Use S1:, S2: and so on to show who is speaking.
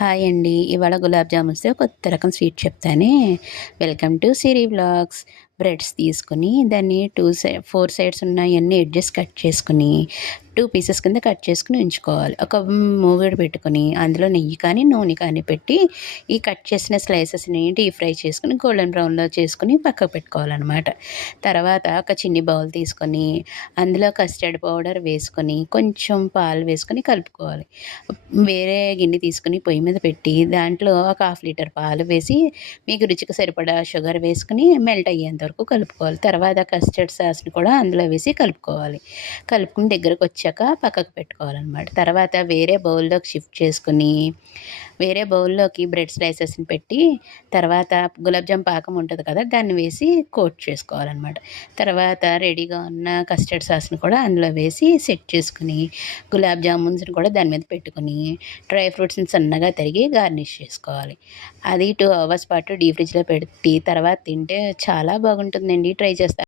S1: Hi అండి. ఇవాళ గులాబ్ జామున్స్తో కొత్త రకం స్వీట్ చెప్తానే. Welcome to Siri vlogs. Breads తీసుకుని దాన్ని టూ సై ఫోర్ సైడ్స్ ఉన్న అన్ని ఎడ్జెస్ కట్ చేసుకుని టూ పీసెస్ కింద కట్ చేసుకుని ఉంచుకోవాలి. ఒక మూగడు పెట్టుకుని అందులో నెయ్యి కానీ నూనె కానీ పెట్టి ఈ కట్ చేసిన స్లైసెస్ని డీప్ ఫ్రై చేసుకుని గోల్డెన్ బ్రౌన్లో చేసుకుని పక్కకు పెట్టుకోవాలన్నమాట. తర్వాత ఒక చిన్ని బౌల్ తీసుకొని అందులో కస్టర్డ్ పౌడర్ వేసుకొని కొంచెం పాలు వేసుకొని కలుపుకోవాలి. వేరే గిన్నె తీసుకుని పొయ్యి మీద పెట్టి దాంట్లో ఒక హాఫ్ లీటర్ పాలు వేసి మీకు రుచికి సరిపడా షుగర్ వేసుకుని మెల్ట్ అయ్యేంత వరకు కలుపుకోవాలి. తర్వాత కస్టర్డ్ సాస్ని కూడా అందులో వేసి కలుపుకోవాలి. కలుపుకుని దగ్గరకు వచ్చాక పక్కకు పెట్టుకోవాలన్నమాట. తర్వాత వేరే బౌల్లోకి షిఫ్ట్ చేసుకుని వేరే బౌల్లోకి బ్రెడ్ స్లైసెస్ని పెట్టి తర్వాత గులాబ్జామ్ పాకం ఉంటుంది కదా దాన్ని వేసి కోట్ చేసుకోవాలన్నమాట. తర్వాత రెడీగా ఉన్న కస్టర్డ్ సాస్ని కూడా అందులో వేసి సెట్ చేసుకుని గులాబ్ జామున్స్ని కూడా దాని మీద పెట్టుకుని డ్రై ఫ్రూట్స్ని సన్నగా తరిగి గార్నిష్ చేసుకోవాలి. అది టూ అవర్స్ పాటు డీ ఫ్రిడ్జ్లో పెట్టి తర్వాత తింటే చాలా బాగుంటుంది. బాగుంటుందండి. ట్రై చేస్తాను